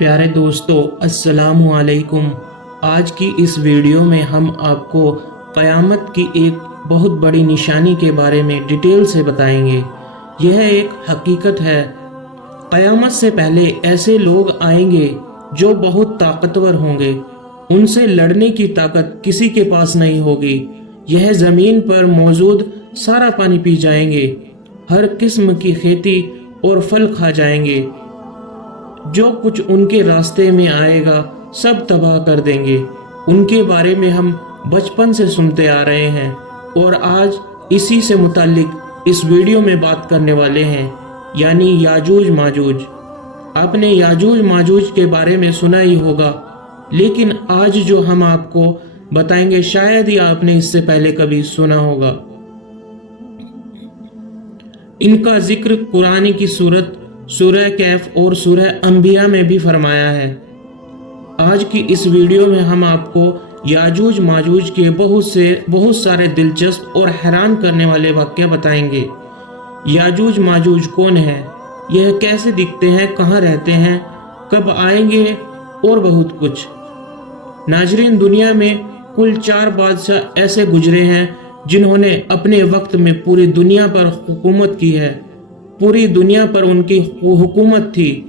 प्यारे दोस्तों, अस्सलाम वालेकुम। आज की इस वीडियो में हम आपको क़यामत की एक बहुत बड़ी निशानी के बारे में डिटेल से बताएंगे। यह एक हकीकत है। क़यामत से पहले ऐसे लोग आएंगे जो बहुत ताकतवर होंगे। उनसे लड़ने की ताकत किसी के पास नहीं होगी। यह ज़मीन पर मौजूद सारा पानी पी जाएंगे, हर किस्म की खेती और फल खा जाएंगे। जो कुछ उनके रास्ते में आएगा सब तबाह कर देंगे। उनके बारे में हम बचपन से सुनते आ रहे हैं और आज इसी से मुताल्लिक इस वीडियो में बात करने वाले हैं, यानी याजूज माजूज। आपने याजूज माजूज के बारे में सुना ही होगा, लेकिन आज जो हम आपको बताएंगे शायद ही आपने इससे पहले कभी सुना होगा। इनका जिक्र कुरान की सूरह कैफ और सूरह अंबिया में भी फरमाया है। आज की इस वीडियो में हम आपको याजूज माजूज के बहुत सारे दिलचस्प और हैरान करने वाले वाक़या बताएंगे। याजूज माजूज कौन है, यह कैसे दिखते हैं, कहाँ रहते हैं, कब आएंगे और बहुत कुछ। नाजरीन, दुनिया में कुल 4 बादशाह ऐसे गुजरे हैं जिन्होंने अपने वक्त में पूरी दुनिया पर हुकूमत की है। पूरी दुनिया पर उनकी हुकूमत थी,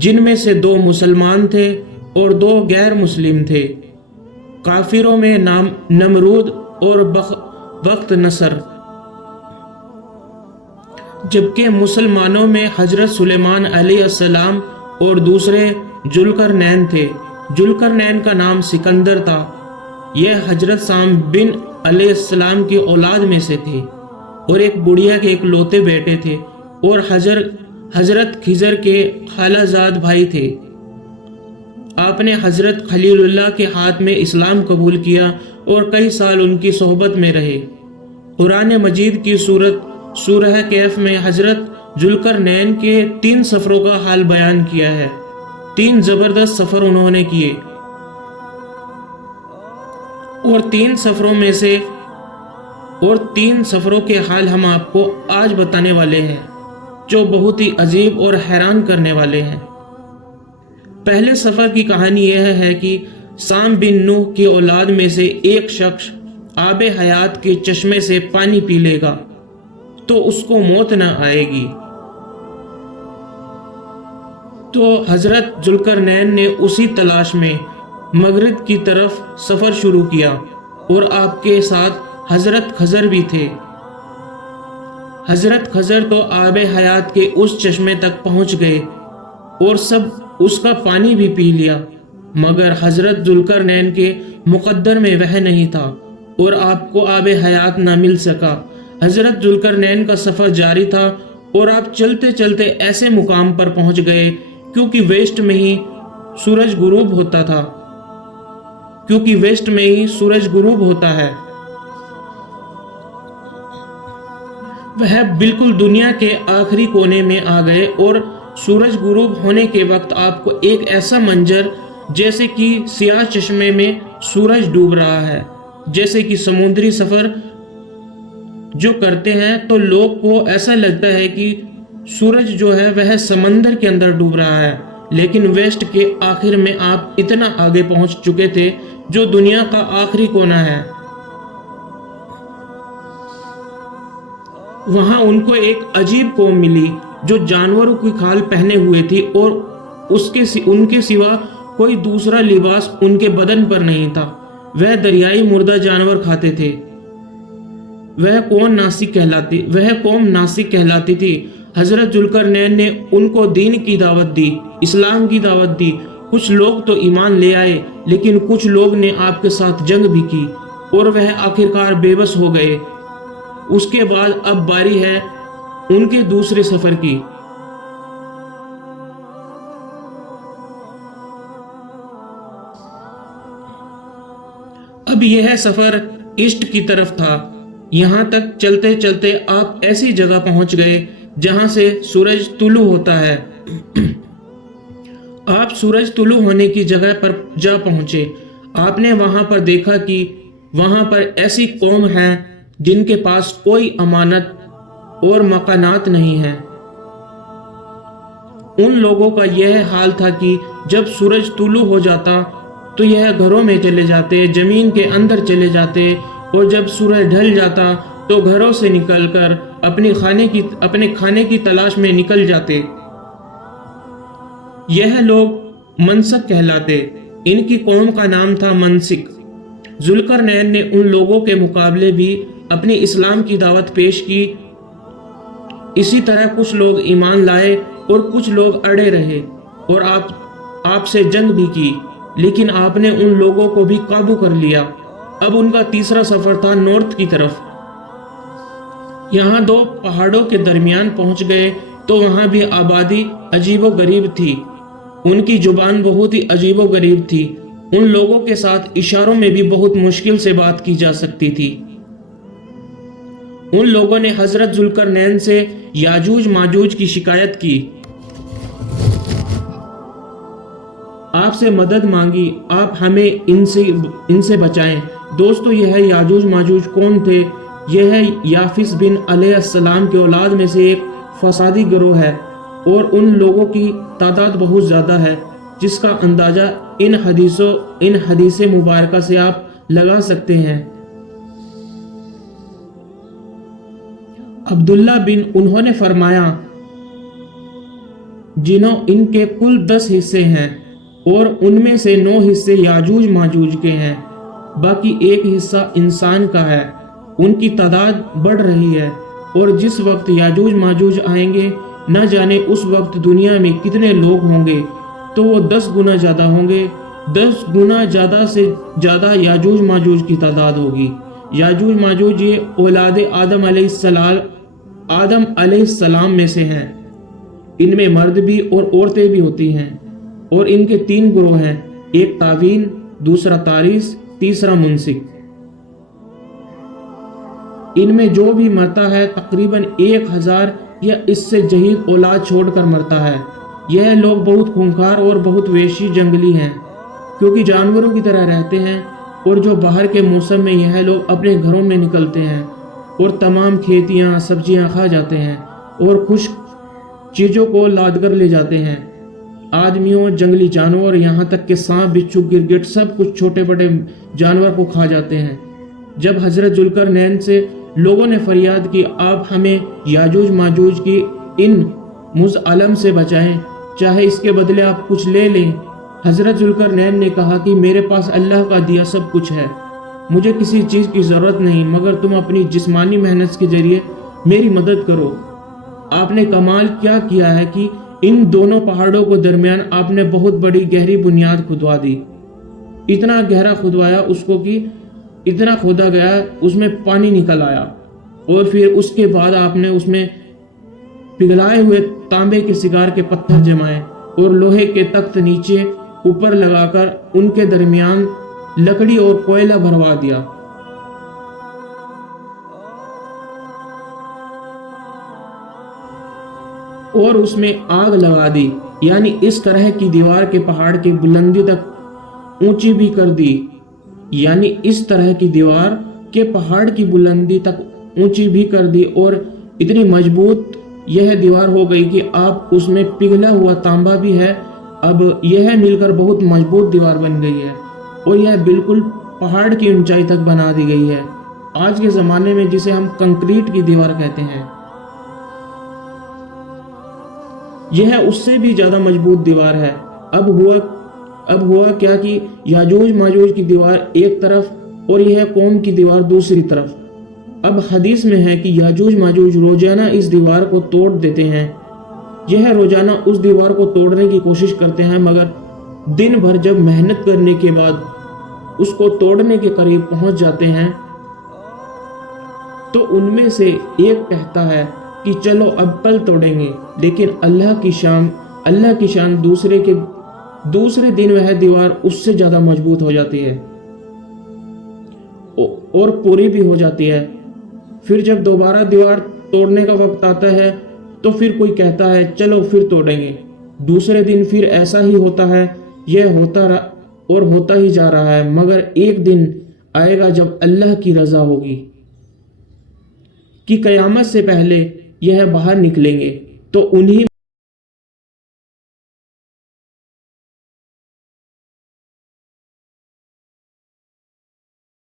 जिनमें से 2 मुसलमान थे और 2 गैर मुस्लिम थे। काफिरों में नमरूद और वक्त नसर, जबकि मुसलमानों में हजरत सुलेमान अलैहिस्सलाम और दूसरे जुल्करनैन थे। जुल्करनैन का नाम सिकंदर था। यह हजरत साम बिन अलैहिस्सलाम की औलाद में से थे और एक बुढ़िया के इकलौते बेटे थे और हजरत खिजर के खालाजाद भाई थे। आपने हजरत खलीलुल्लाह के हाथ में इस्लाम कबूल किया और कई साल उनकी सोहबत में रहे। कुरान मजीद की सूरह कैफ में हजरत जुल्करनैन के 3 सफरों का हाल बयान किया है। 3 जबरदस्त सफर उन्होंने किए और 3 सफरों के हाल हम आपको आज बताने वाले हैं, जो बहुत ही अजीब और हैरान करने वाले हैं। पहले सफर की कहानी यह है कि साम बिन नूह की औलाद में से एक शख्स आबे हयात के चश्मे से पानी पी लेगा तो उसको मौत न आएगी। तो हजरत जुल्करनैन ने उसी तलाश में मगरिब की तरफ सफर शुरू किया और आपके साथ हजरत खजर भी थे। हजरत खजर तो आबे हयात के उस चश्मे तक पहुंच गए और सब उसका पानी भी पी लिया, मगर हजरत जुल्करनैन के मुकद्दर में वह नहीं था और आपको आबे हयात ना मिल सका। हजरत जुल्करनैन का सफर जारी था और आप चलते चलते ऐसे मुकाम पर पहुंच गए क्योंकि वेस्ट में ही सूरज गुरूब होता है। वह बिल्कुल दुनिया के आखिरी कोने में आ गए और सूरज गुरूब होने के वक्त आपको एक ऐसा मंजर, जैसे कि सियाह चश्मे में सूरज डूब रहा है। जैसे कि समुद्री सफर जो करते हैं तो लोग को ऐसा लगता है कि सूरज जो है वह समंदर के अंदर डूब रहा है, लेकिन वेस्ट के आखिर में आप इतना आगे पहुंच चुके थे जो दुनिया का आखिरी कोना है। वहां उनको एक अजीब कौम मिली जो जानवरों की खाल पहने हुए थी और उनके सिवा कोई दूसरा लिबास उनके बदन पर नहीं था। वह दरियाई मुर्दा जानवर खाते थे। वह कौम नासिक कहलाती थी। हजरत जुल्करनैन ने उनको दीन की दावत दी, इस्लाम की दावत दी। कुछ लोग तो ईमान ले आए, लेकिन कुछ लोग ने आपके साथ जंग भी की और वह आखिरकार बेबस हो गए। उसके बाद अब बारी है उनके दूसरे सफर की। अब यह सफर ईस्ट की तरफ था। यहां तक चलते चलते आप ऐसी जगह पहुंच गए जहां से सूरज तुलू होता है। आप सूरज तुलू होने की जगह पर जा पहुंचे। आपने वहां पर देखा कि वहां पर ऐसी कौम है जिनके पास कोई अमानत और मकानात नहीं है। उन लोगों का यह हाल था कि जब सूरज तुलू हो जाता तो यह घरों में चले जाते, जमीन के अंदर चले जाते, और जब सूरज ढल जाता तो घरों से निकलकर अपने खाने की तलाश में निकल जाते। यह लोग मनसक कहलाते। इनकी कौम का नाम था मनसिक। जुल्करनैन ने उन लोगों के मुकाबले भी अपनी इस्लाम की दावत पेश की। इसी तरह कुछ लोग ईमान लाए और कुछ लोग अड़े रहे और आपसे जंग भी की, लेकिन आपने उन लोगों को भी काबू कर लिया। अब उनका तीसरा सफर था नॉर्थ की तरफ। यहाँ 2 पहाड़ों के दरमियान पहुंच गए तो वहां भी आबादी अजीबो गरीब थी। उनकी जुबान बहुत ही अजीबो गरीब थी। उन लोगों के साथ इशारों में भी बहुत मुश्किल से बात की जा सकती थी। उन लोगों ने हजरत जुल्करनैन से याजूज माजूज की शिकायत की, आपसे मदद मांगी, आप हमें इनसे बचाएं। दोस्तों, यह याजूज माजूज कौन थे? यह याफिस बिन अलैहिस्सलाम के औलाद में से एक फसादी गिरोह है और उन लोगों की तादाद बहुत ज़्यादा है, जिसका अंदाज़ा इन हदीस मुबारका से आप लगा सकते हैं। अब्दुल्ला बिन उन्होंने फरमाया, जिन्हों इनके कुल 10 हिस्से हैं और उनमें से 9 हिस्से याजूज माजूज के हैं, बाकी 1 हिस्सा इंसान का है। उनकी तादाद बढ़ रही है और जिस वक्त याजूज माजूज आएंगे न जाने उस वक्त दुनिया में कितने लोग होंगे, तो वो 10 गुना ज़्यादा होंगे। 10 गुना ज़्यादा से ज़्यादा याजूज माजूज की तादाद होगी। याजूज माजूज ये औलाद आदम अलैहिस्सलाम में से हैं। इनमें मर्द भी और औरतें भी होती हैं और इनके 3 ग्रोह हैं, एक तावीन, दूसरा तारीस, तीसरा मुंसिक। इनमें जो भी मरता है तकरीबन 1000 या इससे जहीद औलाद छोड़कर मरता है। यह लोग बहुत खूंखार और बहुत वेशी जंगली हैं, क्योंकि जानवरों की तरह रहते हैं, और जो बाहर के मौसम में यह लोग अपने घरों में निकलते हैं और तमाम खेतियां सब्जियां खा जाते हैं और खुश्क चीज़ों को लाद कर ले जाते हैं। आदमियों, जंगली जानवर, यहाँ तक कि सांप, बिच्छू, गिरगिट सब कुछ छोटे बड़े जानवर को खा जाते हैं। जब हजरत जुल्करनैन से लोगों ने फरियाद की, आप हमें याजूज माजूज की इन मुज़अलम से बचाएं, चाहे इसके बदले आप कुछ ले लें। हजरत जुल्करनैन ने कहा कि मेरे पास अल्लाह का दिया सब कुछ है, मुझे किसी चीज़ की ज़रूरत नहीं, मगर तुम अपनी जिस्मानी मेहनत के जरिए मेरी मदद करो। आपने कमाल क्या किया है कि इन दोनों पहाड़ों को दरमियान आपने बहुत बड़ी गहरी बुनियाद खुदवा दी। इतना गहरा खुदवाया उसको कि इतना खोदा गया उसमें पानी निकल आया, और फिर उसके बाद आपने उसमें पिघलाए हुए तांबे के सिगार के पत्थर जमाए और लोहे के तख्त नीचे ऊपर लगाकर उनके दरमियान लकड़ी और कोयला भरवा दिया। और उसमें आग लगा दी, यानी इस तरह की दीवार के पहाड़ की बुलंदी तक ऊंची भी कर दी, यानी इस तरह की दीवार के पहाड़ की बुलंदी तक ऊंची भी कर दी, और इतनी मजबूत यह दीवार हो गई कि आप उसमें पिघला हुआ तांबा भी है, अब यह मिलकर बहुत मजबूत दीवार बन गई है और यह बिल्कुल पहाड़ की ऊंचाई तक बना दी गई है, आज के ज़माने में जिसे हम कंक्रीट की दीवार कहते हैं। यह उससे भी ज़्यादा मजबूत दीवार है। अब हुआ क्या कि याजूज माजूज की दीवार एक तरफ और यह कौम की दीवार दूसरी तरफ। अब हदीस में है कि याजूज माजूज रोजाना इस दीवार को तोड़ देते हैं। यह रोजाना उस दीवार को तोड़ने की कोशिश करते हैं, मगर दिन भर जब मेहनत करने के बाद उसको तोड़ने के करीब पहुंच जाते हैं तो उनमें से एक कहता है कि चलो अब कल तोड़ेंगे, लेकिन अल्लाह की शान दूसरे दिन वह दीवार उससे ज़्यादा मजबूत हो जाती है और पूरी भी हो जाती है। फिर जब दोबारा दीवार तोड़ने का वक्त आता है तो फिर कोई कहता है चलो फिर तोड़ेंगे। दूसरे दिन फिर ऐसा ही होता है। यह होता ही जा रहा है, मगर एक दिन आएगा जब अल्लाह की रज़ा होगी कि क़यामत से पहले यह बाहर निकलेंगे, तो उन्हीं